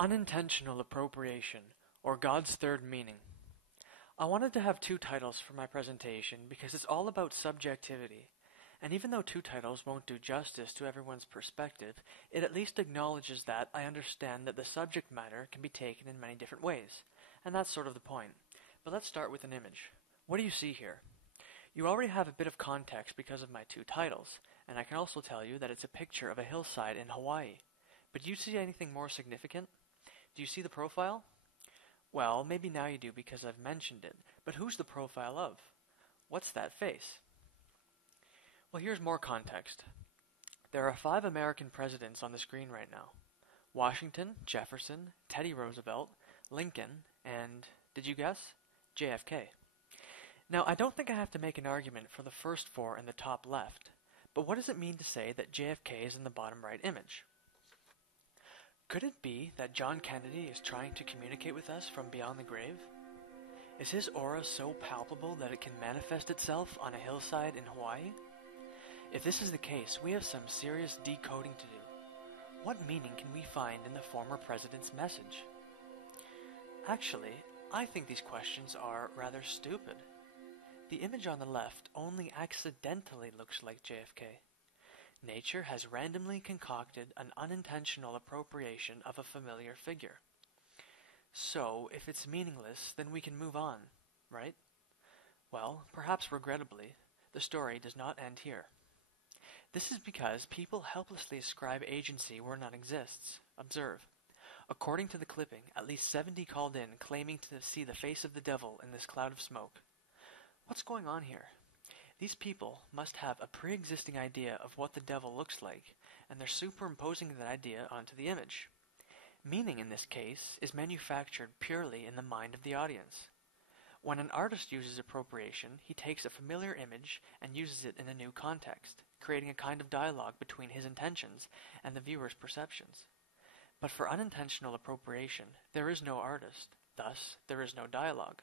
Unintentional Appropriation, or God's Third Meaning. I wanted to have two titles for my presentation because it's all about subjectivity, and even though two titles won't do justice to everyone's perspective, it at least acknowledges that I understand that the subject matter can be taken in many different ways, and that's sort of the point. But let's start with an image. What do you see here? You already have a bit of context because of my two titles, and I can also tell you that it's a picture of a hillside in Hawaii. But do you see anything more significant? Do you see the profile? Well, maybe now you do because I've mentioned it, but who's the profile of? What's that face? Well, here's more context. There are 5 American presidents on the screen right now. Washington, Jefferson, Teddy Roosevelt, Lincoln, and, did you guess? JFK. Now, I don't think I have to make an argument for the first 4 in the top left, but what does it mean to say that JFK is in the bottom right image? Could it be that John Kennedy is trying to communicate with us from beyond the grave? Is his aura so palpable that it can manifest itself on a hillside in Hawaii? If this is the case, we have some serious decoding to do. What meaning can we find in the former president's message? Actually, I think these questions are rather stupid. The image on the left only accidentally looks like JFK. Nature has randomly concocted an unintentional appropriation of a familiar figure. So, if it's meaningless, then we can move on, right? Well, perhaps regrettably, the story does not end here. This is because people helplessly ascribe agency where none exists. Observe. According to the clipping, at least 70 called in claiming to see the face of the devil in this cloud of smoke. What's going on here? These people must have a pre-existing idea of what the devil looks like, and they're superimposing that idea onto the image. Meaning in this case is manufactured purely in the mind of the audience. When an artist uses appropriation, he takes a familiar image and uses it in a new context, creating a kind of dialogue between his intentions and the viewer's perceptions. But for unintentional appropriation, there is no artist, thus there is no dialogue.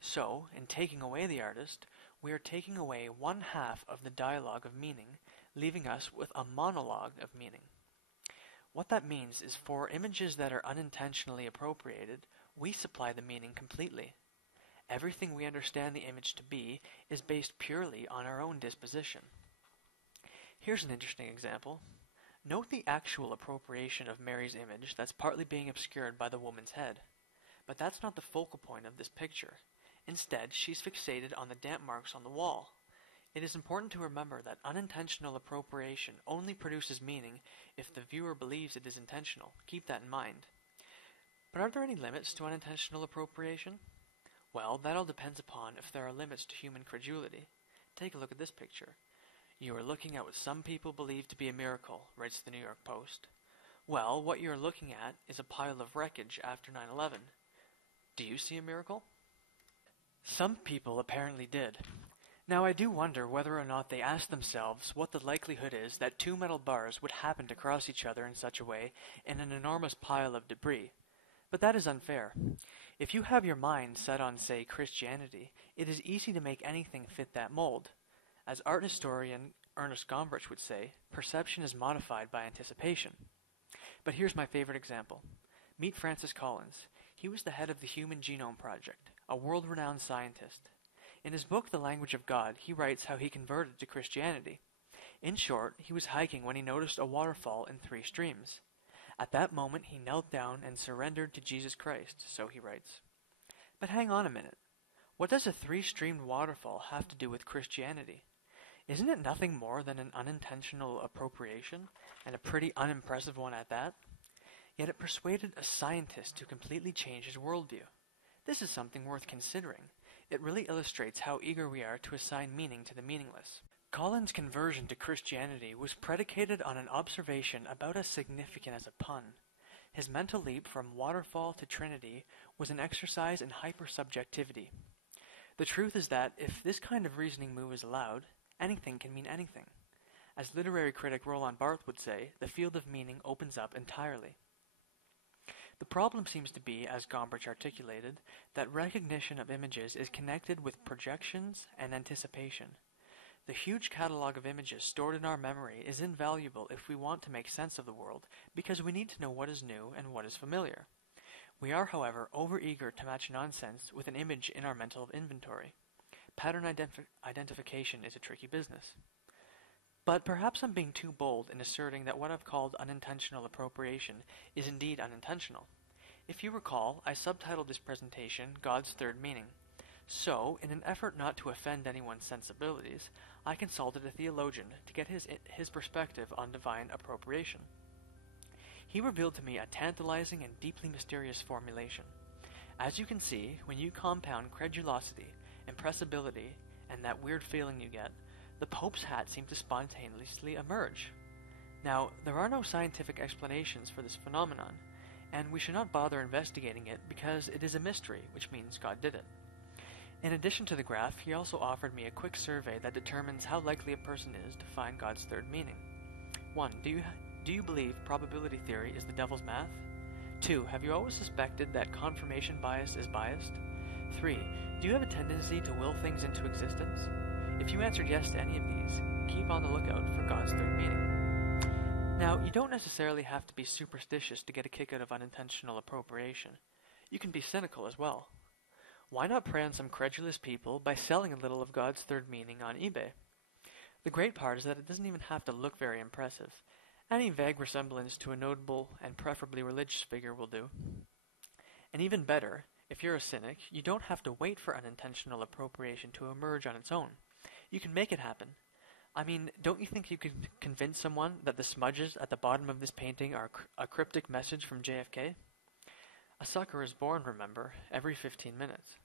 So, in taking away the artist, we are taking away 1/2 of the dialogue of meaning, leaving us with a monologue of meaning. What that means is for images that are unintentionally appropriated, we supply the meaning completely. Everything we understand the image to be is based purely on our own disposition. Here's an interesting example. Note the actual appropriation of Mary's image that's partly being obscured by the woman's head. But that's not the focal point of this picture. Instead, she's fixated on the damp marks on the wall. It is important to remember that unintentional appropriation only produces meaning if the viewer believes it is intentional. Keep that in mind. But are there any limits to unintentional appropriation? Well, that all depends upon if there are limits to human credulity. Take a look at this picture. You are looking at what some people believe to be a miracle, writes the New York Post. Well, what you are looking at is a pile of wreckage after 9/11. Do you see a miracle? Some people apparently did. Now I do wonder whether or not they asked themselves what the likelihood is that 2 metal bars would happen to cross each other in such a way in an enormous pile of debris. But that is unfair. If you have your mind set on, say, Christianity, it is easy to make anything fit that mold. As art historian Ernest Gombrich would say, perception is modified by anticipation. But here's my favorite example. Meet Francis Collins. He was the head of the Human Genome Project, a world-renowned scientist. In his book, The Language of God, he writes how he converted to Christianity. In short, he was hiking when he noticed a waterfall in 3 streams. At that moment, he knelt down and surrendered to Jesus Christ, so he writes. But hang on a minute. What does a 3-streamed waterfall have to do with Christianity? Isn't it nothing more than an unintentional appropriation, and a pretty unimpressive one at that? Yet it persuaded a scientist to completely change his worldview. This is something worth considering. It really illustrates how eager we are to assign meaning to the meaningless. Collins' conversion to Christianity was predicated on an observation about as significant as a pun. His mental leap from Waterfall to Trinity was an exercise in hypersubjectivity. The truth is that if this kind of reasoning move is allowed, anything can mean anything. As literary critic Rollon Bark would say, the field of meaning opens up entirely. The problem seems to be, as Gombrich articulated, that recognition of images is connected with projections and anticipation. The huge catalog of images stored in our memory is invaluable if we want to make sense of the world, because we need to know what is new and what is familiar. We are, however, overeager to match nonsense with an image in our mental inventory. Pattern identification is a tricky business. But perhaps I'm being too bold in asserting that what I've called unintentional appropriation is indeed unintentional. If you recall, I subtitled this presentation God's Third Meaning. So, in an effort not to offend anyone's sensibilities, I consulted a theologian to get his perspective on divine appropriation. He revealed to me a tantalizing and deeply mysterious formulation. As you can see, when you compound credulosity, impressibility, and that weird feeling you get, the Pope's hat seemed to spontaneously emerge. Now, there are no scientific explanations for this phenomenon, and we should not bother investigating it because it is a mystery, which means God did it. In addition to the graph, he also offered me a quick survey that determines how likely a person is to find God's third meaning. 1. Do you believe probability theory is the devil's math? 2. Have you always suspected that confirmation bias is biased? 3. Do you have a tendency to will things into existence? If you answered yes to any of these, keep on the lookout for God's third meaning. Now, you don't necessarily have to be superstitious to get a kick out of unintentional appropriation. You can be cynical as well. Why not prey on some credulous people by selling a little of God's third meaning on eBay? The great part is that it doesn't even have to look very impressive. Any vague resemblance to a notable and preferably religious figure will do. And even better, if you're a cynic, you don't have to wait for unintentional appropriation to emerge on its own. You can make it happen. I mean, don't you think you could convince someone that the smudges at the bottom of this painting are a cryptic message from JFK? A sucker is born, remember, every 15 minutes.